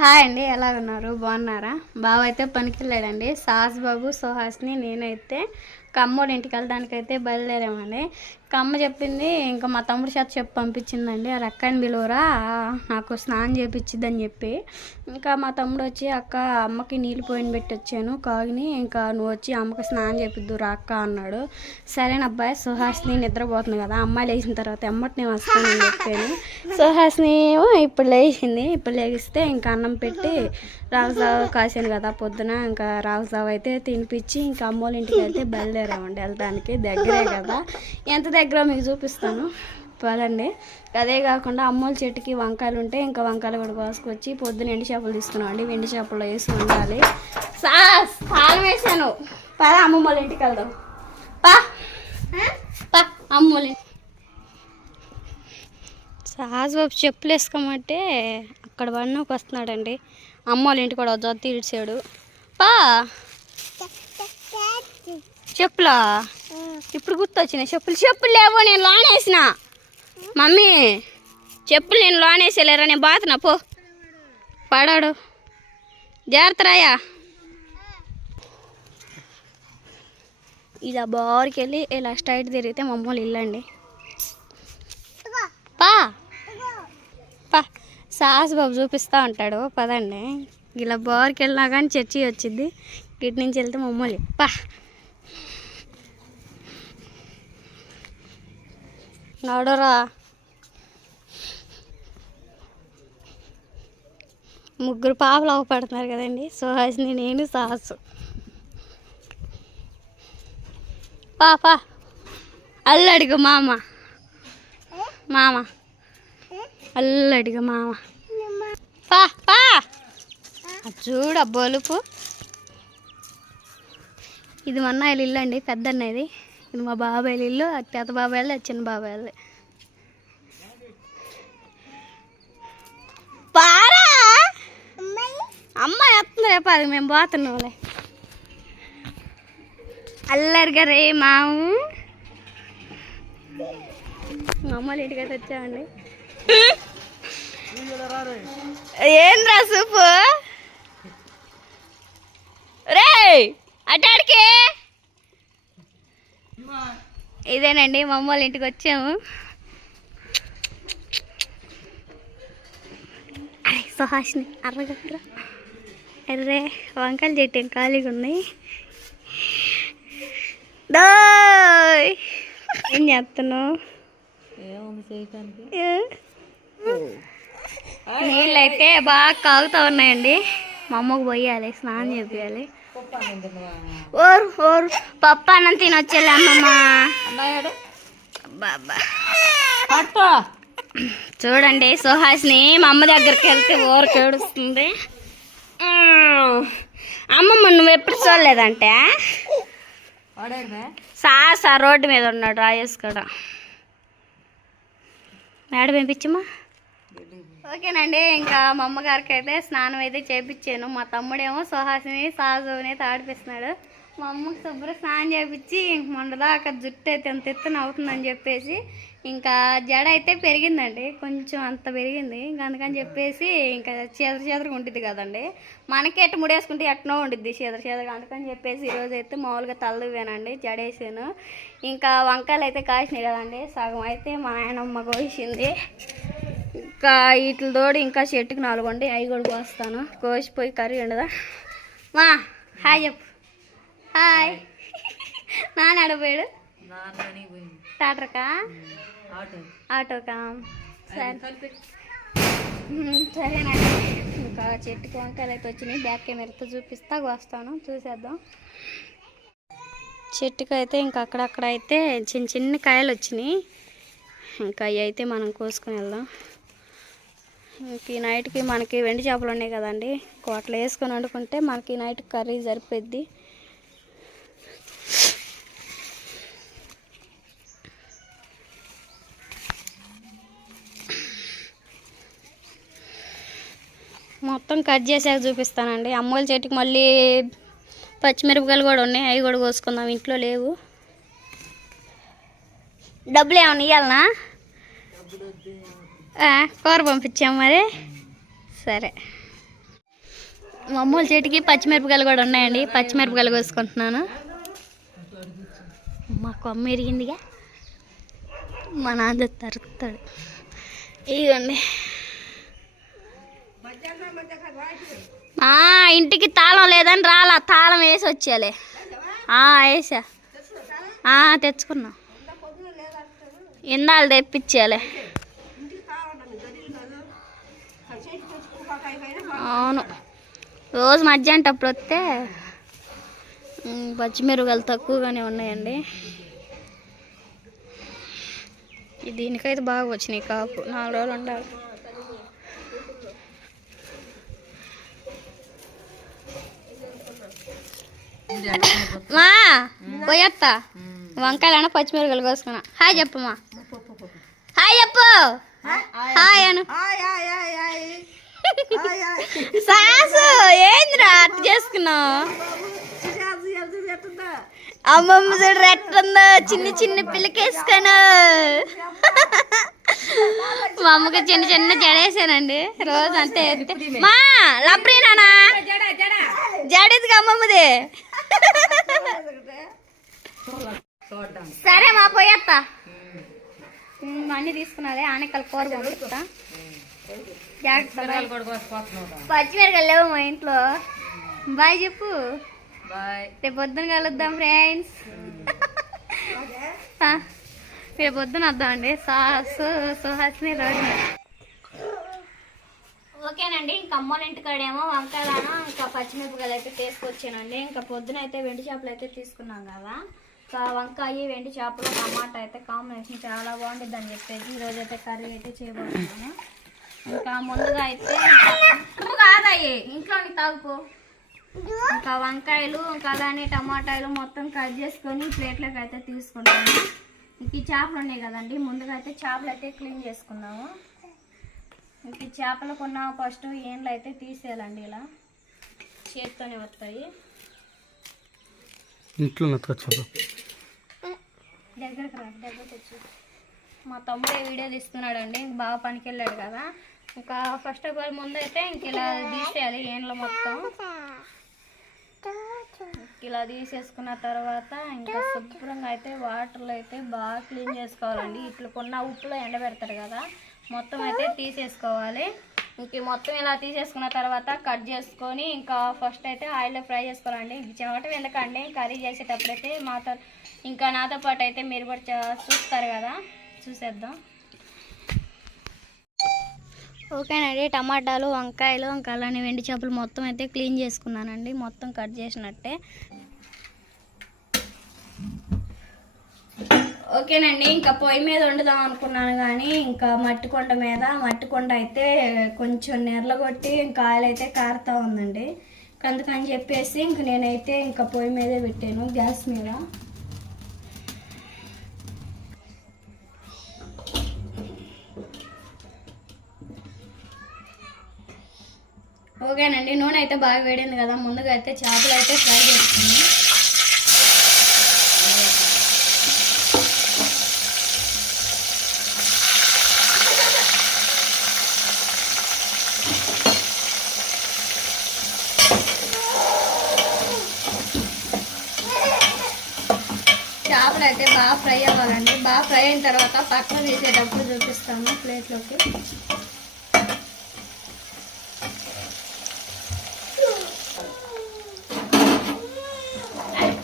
Hi అండి, ఎలా ఉన్నారు? బాగున్నారా? బావ అయితే పనికి వెళ్ళాడండి. సాస్ బాబు, సుహాస్ని, నేనైతే కమ్మోడి ఇంటికి వెళ్ళడానికైతే బయలుదేరామండి. కమ్మ చెప్పింది, ఇంకా మా తమ్ముడు చేత చెప్పి పంపించిందండి, ఆ అక్కని పిలువరా నాకు స్నానం చేయించిద్దని చెప్పి. ఇంకా మా తమ్ముడు వచ్చి, అక్క అమ్మకి నీళ్ళు పోయిన పెట్టి వచ్చాను కాగిని, ఇంకా నువ్వు వచ్చి అమ్మకి స్నానం చేపిద్దురా అక్క అన్నాడు. సరేనబ్బాయి, సుహాస్ని నిద్రపోతుంది కదా, అమ్మాయి లేచిన తర్వాత ఎమ్మటి నేను వస్తానని చెప్పాను. సుహాస్ని ఇప్పుడు లేచింది. ఇప్పుడు లేగిస్తే ఇంకా అన్నం పెట్టి రాగుజావ కాసాను కదా పొద్దున, ఇంకా రాగుజావ అయితే తినిపించి ఇంకా అమ్మోళ్ళ ఇంటికి అయితే బయలుదేరామండి. వెళ్ళడానికి దగ్గరే కదా, ఎంత దగ్గర మీకు చూపిస్తాను పదండి. అదే కాకుండా అమ్మోళ్ళ చెట్టుకి వంకాయలు ఉంటే ఇంకా వంకాయలు కూడా కోసుకొచ్చి పొద్దున ఎండు చేపలు తీసుకున్నాం అండి. ఎండు చేపలు వేసి ఉండాలి. తాళం వేసాను. పద అమ్మమ్మోళ్ళ ఇంటికి వెళ్దాం. పా అమ్మోళ్ళ ఇంటి సాజుబాబు చెప్పులు వేసుకోమంటే అక్కడ వన్నోకి వస్తున్నాడండి. అమ్మోళ్ళ ఇంటి కూడా జొత్త తీడ్చాడు. పా చెప్పులా ఇప్పుడు గుర్తొచ్చినాయి. చెప్పులు లేవో, నేను లోన్ వేసిన. మమ్మీ చెప్పులు నేను లోన్ వేసేలేరా, నేను బాతున్నా. పడాడు జాగ్రత్త రాయా. ఇలా బారికి వెళ్ళి ఇలా స్ట్రైట్ తిరిగితే మమ్మల్ని ఇల్లండి. పా సాస్ బాబు చూపిస్తూ ఉంటాడు. పదండి. ఇలా బారికి వెళ్ళినా కానీ చర్చి వచ్చింది. ఇటు నుంచి వెళ్తే మమ్మల్ని నడురా. ముగ్గురు పాపలు అవపడుతున్నారు కదండి, సుహాసిని, నేను, సాసు. పా అల్లడిగా మామ అల్లడిగా మామ. పా చూడ బలుపు. ఇది మా అన్నయ్య ఇల్లు అండి, పెద్ద అన్నయ్యది. ఇది మా బాబాయ్ ఇల్లు, అది పెద్ద బాబాయ్, అది చిన్న బాబాయ్. పారా అమ్మాయి వస్తుంది రేపు, అది మేము పోతున్నాంలే. అల్లరిగా రే మాము. మా అమ్మలు ఇంటికైతే వచ్చామండి. ఏంద్రా సూపు రే అటాడికి. ఇదేనండి మా అమ్మోళ్ళ ఇంటికి వచ్చాము. అరే సుహాసిని అర్రగట్రా. అర్రే వంకాయలు చెట్టు ఖాళీగా ఉన్నాయి. ఏం చేస్తున్నావు? నీళ్ళు అయితే బాగా కాగుతూ ఉన్నాయండి. మా అమ్మకు పోయాలి, స్నానం చేయాలి. ఓరు పప్పు అన్నం తినొచ్చేలే అమ్మమ్మ. చూడండి సుహాసిని మా అమ్మ దగ్గరికి వెళ్తే ఊరికి ఏడుస్తుంది. అమ్మమ్మ నువ్వు ఎప్పుడు చూడలేదంటే సార్ రోడ్డు మీద ఉన్నాడు రాజేష్ కూడా. మేడం పంపించమ్మా. ఓకేనండి, ఇంకా మా అమ్మగారికి అయితే స్నానం అయితే చేయించాను. మా తమ్ముడేమో సుహాసిని సాజుని తాడిపిస్తున్నాడు. మా అమ్మకి శుభ్ర స్నానం చేయించి మొన్నదాకా జుట్టు అయితే ఎంత ఎత్తున అవుతుందని చెప్పేసి ఇంకా జడ అయితే పెరిగిందండి, కొంచెం అంత పెరిగింది. ఇంకా అందుకని చెప్పేసి ఇంకా చీదరగా ఉంటుంది కదండి, మనకి ఎట్ట ముడేసుకుంటే ఎట్టనో ఉండిద్ది చీదరగా. అందుకని చెప్పేసి ఈరోజు అయితే మామూలుగా తలదువ్వానండి, జడేసాను. ఇంకా వంకాయలు అయితే కాసినాయి కదండి, సగం అయితే మా నాయనమ్మ కోసింది. ఇంకా వీటి తోడు ఇంకా చెట్టుకి 4 ఉండి అవి కూడా కోస్తాను. కోసిపోయి కర్రీ ఉండదా. మా హాయ్ చెప్పు. హాయ్. నాన్న ఆడపోయాడు టాటర్కా ఆటోకా. సరేనండి, ఇంకా చెట్టుకి వంకాయలు అయితే వచ్చినాయి. బ్యాక్ కెమెరాతో చూపిస్తా, కోస్తాను, చూసేద్దాం. చెట్టుకి అయితే ఇంకా అక్కడక్కడ అయితే చిన్న కాయలు వచ్చినాయి. ఇంకా అవి అయితే మనం కోసుకొని వెళ్దాం. ఇంక ఈ నైట్కి మనకి వెండి చేపలు ఉన్నాయి కదండి, కోటలు వేసుకొని వండుకుంటే మనకి నైట్ కర్రీ సరిపోద్ది. మొత్తం కట్ చేసాక చూపిస్తానండి. అమ్మోళ్ళ చెట్టుకి మళ్ళీ పచ్చిమిరపకాయలు కూడా ఉన్నాయి, అవి కూడా కోసుకుందాం. ఇంట్లో లేవు. డబ్బులు ఏమన్నా ఇవ్వాలనా? కూర పంపించాం మరి. సరే. మా అమ్మోళ్ళ చెట్టుకి పచ్చిమిరపకాయలు కూడా ఉన్నాయండి. పచ్చిమిరపకాయలు కోసుకుంటున్నాను. మా కొమ్మ ఎరిగిందిగా, మా నాన్న తరుకుతాడు. ఇదిగోండి. ఇంటికి తాళం లేదని రాలా, తాళం వేసి వచ్చేలే. వేసా, తెచ్చుకున్నా. ఇందాలు తెప్పించాలే. అవును, రోజు మధ్యాహ్నం అప్పుడు వస్తే పచ్చిమిరపకాయలు తక్కువగానే ఉన్నాయండి. దీనికైతే బాగా వచ్చినాయి కాపు. 4 రోజులు ఉండాలి. మా పోయత్తా వంకాయలన్నా పచ్చిమిరపకాయలు కోసుకున్నా. హాయ్ చెప్పమ్మా. హాయ్ చెప్పు. హాయ్ అను. సాసు ఏంద్రా అట్టు చేసుకున్నావు? అమ్మమ్మ చూడు ఎట్టుందో, చిన్ని చిన్ని పిల్లకేసుకాను. మా అమ్మకి చిన్న చిన్న జడేసానండి. రోజు అంతే. మా లబ్రీనానా జడేదిగా అమ్మమ్మది. సరే మా పోయేత్తా. అన్నీ తీసుకున్నాలే. ఆనకాయలు కూర పంపిస్తా. పచ్చిమిరకాయలు లేవు మా ఇంట్లో. బాయ్ చెప్పు. రేపు పొద్దున కలుద్దాం ఫ్రెండ్స్. రేపు పొద్దున వద్దామండి. సుహాసిని రోజు. ఓకేనండి. ఇంకా అమ్మోళ్ళ ఇంటికాడేమో వంకాయలను ఇంకా పచ్చిమిరపకాయలు అయితే తీసుకొచ్చానండి. ఇంకా పొద్దున అయితే వెండి చేపలు అయితే తీసుకున్నాం కదా. ఇంకా వంకాయ, వెండి చేపలు, టమాటా అయితే కాంబినేషన్ చాలా బాగుంటుంది అని చెప్పేసి ఈరోజు అయితే కర్రీ అయితే చేయబోతున్నాను. ఇంకా ముందుగా అయితే కాదయ్యి ఇంట్లోని తాగుకో. ఇంకా వంకాయలు, ఇంకా అలానే టమాటాలు మొత్తం కట్ చేసుకొని ప్లేట్లోకి అయితే తీసుకుంటాము. ఇంక ఈ చేపలు ఉన్నాయి కదండి. ముందుగా అయితే చేపలు అయితే క్లీన్ చేసుకున్నాము. ఇంక ఈ చేపలు కొన్న ఫస్ట్ ఏండ్లు అయితే తీసేయాలండి. ఇలా చేతితోనే వస్తాయి. ఇంట్లో దగ్గరకు వచ్చి మా తమ్ముడే వీడియో తీస్తున్నాడండి. బాగా పనికి వెళ్ళాడు కదా. ఇంకా ఫస్ట్ ఆఫ్ ఆల్ ముందు అయితే ఇంక ఇలా తీసేయాలి ఏండ్లు మొత్తం. ఇలా తీసేసుకున్న తర్వాత ఇంకా శుభ్రంగా అయితే వాటర్లో అయితే బాగా క్లీన్ చేసుకోవాలండి. ఇట్లా కొన్న ఉప్పులో ఎండబెడతారు కదా, మొత్తం అయితే తీసేసుకోవాలి. ఇంక మొత్తం ఇలా తీసేసుకున్న తర్వాత కట్ చేసుకొని ఇంకా ఫస్ట్ అయితే ఆయిల్లో ఫ్రై చేసుకోవాలండి. చెమటం ఎందుకండి కర్రీ చేసేటప్పుడైతే ఇంకా నాతో పాటు అయితే మీరు కూడా చూస్తారు కదా, చూసేద్దాం. ఓకేనండి. టమాటాలు, వంకాయలు, ఇంకా అలానే వెండి చేపలు మొత్తం అయితే క్లీన్ చేసుకున్నానండి. మొత్తం కట్ చేసినట్టే. ఓకేనండి. ఇంకా పొయ్యి మీద వండుదాం అనుకున్నాను కానీ ఇంకా మట్టి కొండ అయితే కొంచెం నెర్లగొట్టి ఇంకా ఆయిల్ అయితే కారుతూ ఉందండి. అందుకని చెప్పేసి ఇంక నేనైతే ఇంకా పొయ్యి మీదే పెట్టాను, గ్యాస్ మీద. ఓకేనండి. నూనె అయితే బాగా వేడింది కదా. ముందుగా అయితే చేపలు అయితే ఫ్రై చేస్తున్నాను. చేపలు అయితే బాగా ఫ్రై అవ్వాలండి. బాగా ఫ్రై అయిన తర్వాత పక్కన తీసేటప్పుడు చూపిస్తాను ప్లేట్లోకి.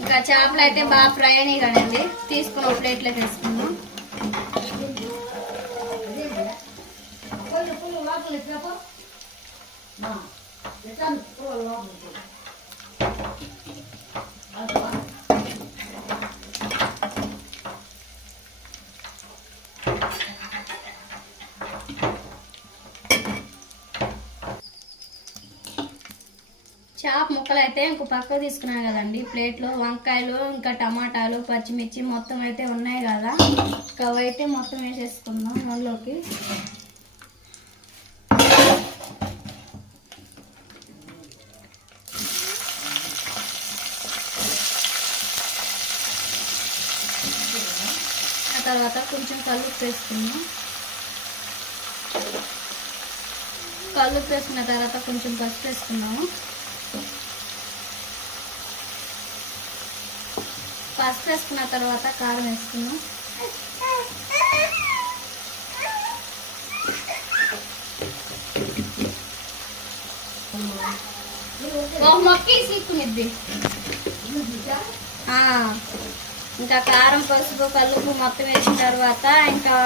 ఇంకా చేపలు అయితే బాగా ఫ్రై అయినాయి కదండి. తీసుకుని ప్లేట్లోకి వేసుకుందాం. చేప ముక్కలు అయితే ఇంకో పక్క తీసుకున్నాను కదండి ప్లేట్లో. వంకాయలు, ఇంకా టమాటాలు, పచ్చిమిర్చి మొత్తం అయితే ఉన్నాయి కదా. అవైతే మొత్తం వేసేసుకుందాం నూనెలోకి. ఆ తర్వాత కొంచెం కల్లుప్పు వేసుకుందాం. కల్లుప్పు వేసుకున్న తర్వాత కొంచెం పసుపు వేసుకున్నాము. పసుపు వేసుకున్న తర్వాత కారం వేసుకున్నాం. ఇంకా కారం పసుపు కలుపు మొత్తం వేసిన తర్వాత ఇంకా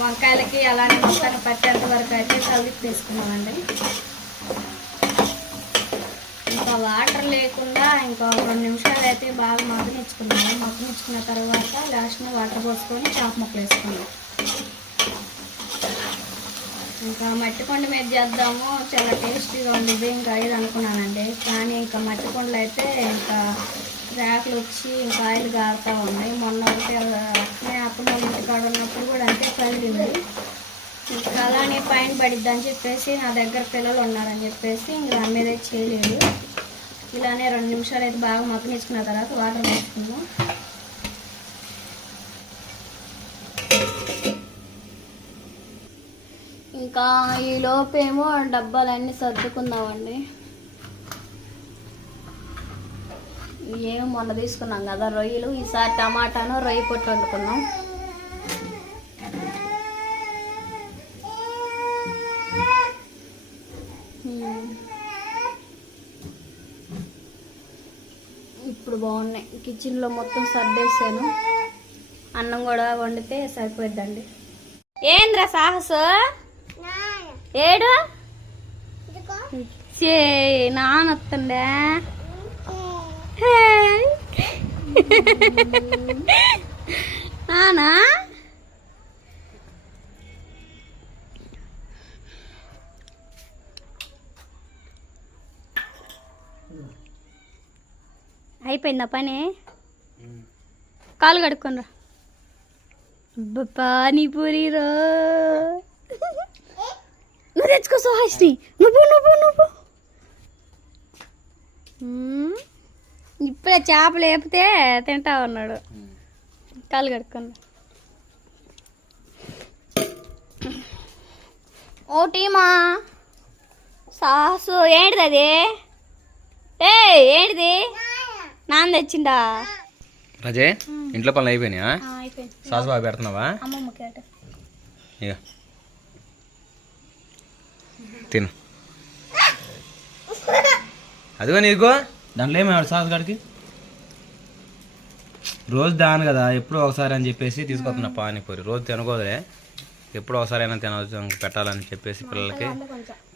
వంకాయలకి అలానే మొత్తాన్ని పట్టేంత వరకు అయితే కలిపి వేసుకున్నామండి. ఇంకా వాటర్ లేకుండా ఇంకా 2 నిమిషాలు అయితే బాగా మగ్గనిచ్చుకున్నాము. మగ్గనిచ్చుకున్న తర్వాత లాస్ట్ని వాటర్ పోసుకొని చేప ముక్కలు వేసుకున్నాం. ఇంకా మట్టి కొండ మీద చేద్దాము, చాలా టేస్టీగా ఉండేది ఇంకా ఇది అనుకున్నానండి. కానీ ఇంకా మట్టి కొండలు అయితే ఇంకా ర్యాకులు వచ్చి ఇంకా ఆయిల్ గారుతూ ఉన్నాయి. మొన్న ఒకటి అప్పుడు ఇంటికాడ ఉన్నప్పుడు కూడా అంతే కలిగింది. ఇంకా అలానే పైన పడిద్ది అని చెప్పేసి నా దగ్గర పిల్లలు ఉన్నారని చెప్పేసి ఇంకా దాని మీద చేయలేదు. ఇలానే 2 నిమిషాలు అయితే బాగా మగ్గనిచ్చుకున్న తర్వాత వాటర్ వేసుకుందాం. ఇంకా ఈ లోపేమో డబ్బాలన్నీ సర్దుకుందామండి. ఏమో మొన్న తీసుకున్నాం కదా రొయ్యలు, ఈసారి టమాటాను రొయ్య పొట్టు వండుకున్నాం. ఇప్పుడు బాగున్నాయి. కిచెన్లో మొత్తం సర్దేసాను. అన్నం కూడా వండితే సరిపోద్దండి. ఏంద్రా సాహసు ఏడు నానొత్తండే నానా అయిపోయిందా పని? కాలు కడుక్కోనరా. పానీపూరి రో నువ్వు తెచ్చుకో సుహాసిని. నువ్వు ఇప్పుడే చేపలు వేపితే తింటా ఉన్నాడు. కాలు కడుక్కోండి. ఓ టీమా సాసు ఏంటిది అది? ఏంటిది? నాన్న తెచ్చిందా? రాజే ఇంట్లో పనులు అయిపోయినాయా? సాసు బాగా పెడుతున్నావా? ఇక తిను. అదిగో నీకో దాంట్లో ఏమేమి సాసు కాడికి రోజు దాను కదా, ఎప్పుడో ఒకసారి అని చెప్పేసి తీసుకొస్తున్నా పానీపూరి. రోజు తినకూడదులే, ఎప్పుడో ఒకసారి అయినా తినవచ్చు పెట్టాలని చెప్పేసి పిల్లలకి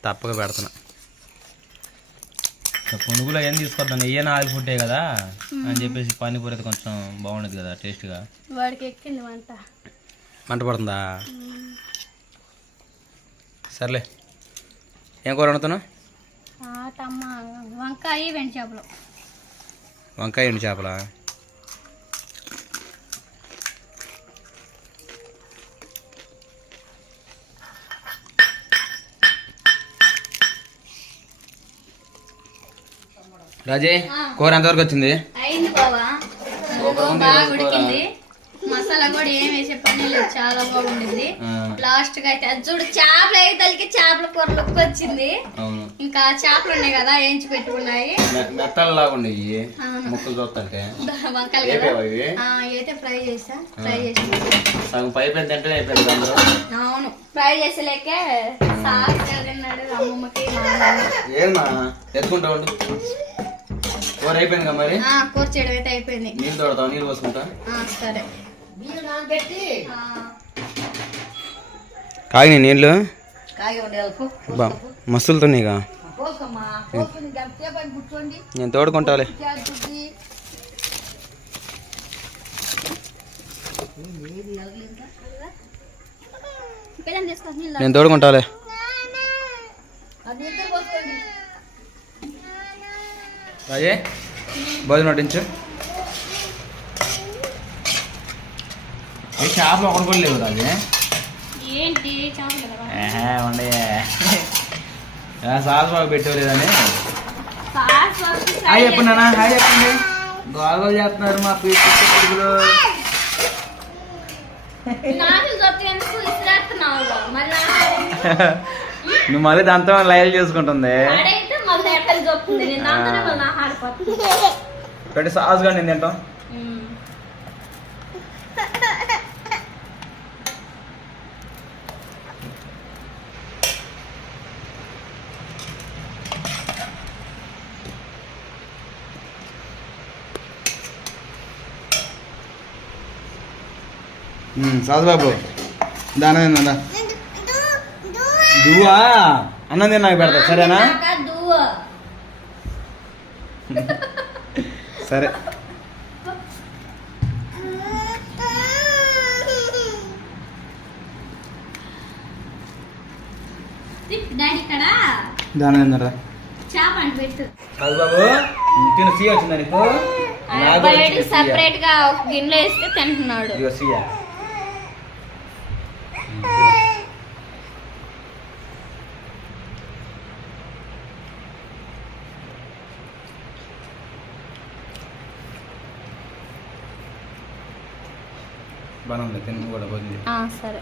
తప్పక పెడుతున్నా. పునుగులో ఏం తీసుకొద్దాను, ఏం ఆయిల్ ఫుడ్డే కదా అని చెప్పేసి పానీపూరి అయితే కొంచెం బాగుండదు కదా టేస్ట్గా. మంట పడుతుందా? సర్లే. ఏం కూర వండుతున్నావు? వంకాయ ఎండు చేపలు. వంకాయ ఎండు చేపలా? రాజే కూర ఎంతవరకు వచ్చింది? అయింది బావా, బాగా ఉడికింది. మసాలా కూడా ఏం వేసే పని లేదు, చాలా బాగుండింది. లాస్ట్ గా అయితే చూడు చేపలు వేయతలకి చేపల కూర లుక్ వచ్చింది. ఇంకా చేపలు ఉన్నాయి కదా వేయించి పెట్టుకున్నాయి, మెత్తలాగా ఉండేవి ముక్కలు చూస్తుంటే. వంకాయలు కదా అయితే ఫ్రై చేసి అవును ఫ్రై చేసేలేకే సాస్ తిన్నాడు అమ్మమ్మకి. ఏమా ఎత్తుకుంటా ఉండు. కూర అయిపోయింది కదా మరి? కూర చేయడం అయితే అయిపోయింది. నీళ్ళు తోడతావు? నీళ్ళు పోసుకుంటా. సరే. కాగి నీళ్ళు మస్తులతో నీగా నేను తోడుకుంటాలే. నేను తోడుకుంటాలే. రాజే భోజనం నటించు. చేపలు ఒకటి కూడా లేవు రాజే. ఉండే సాస్ బాగా పెట్టలేదని హాయ్ చెప్పండి అన్న. హాయ్ చెప్పండి. గోల్ చేస్తున్నారు మా పిల్లలు. నువ్వు మళ్ళీ దాంతో లైవ్ చేసుకుంటుంది. అని చెప్తుంది నేను దాంతోనే మళ్ళీ ఆహారపోతుంది పెట్టి సాసుగా నేను తింటాం. సాధుబాబు దాని తిన్నా దువ్వా అన్నం తిన్నాక పెడతా సరేనా? సరే దాని తిన్నారా చేప అని పెట్టు సాధుబాబు తిను సీ వచ్చిందా నీకు? సపరేట్ గా ఒక గిన్నెలో వేస్తే తింటున్నాడు. ఇదిగో సీయా బాగుంది తిని కూడా పోతుంది. సరే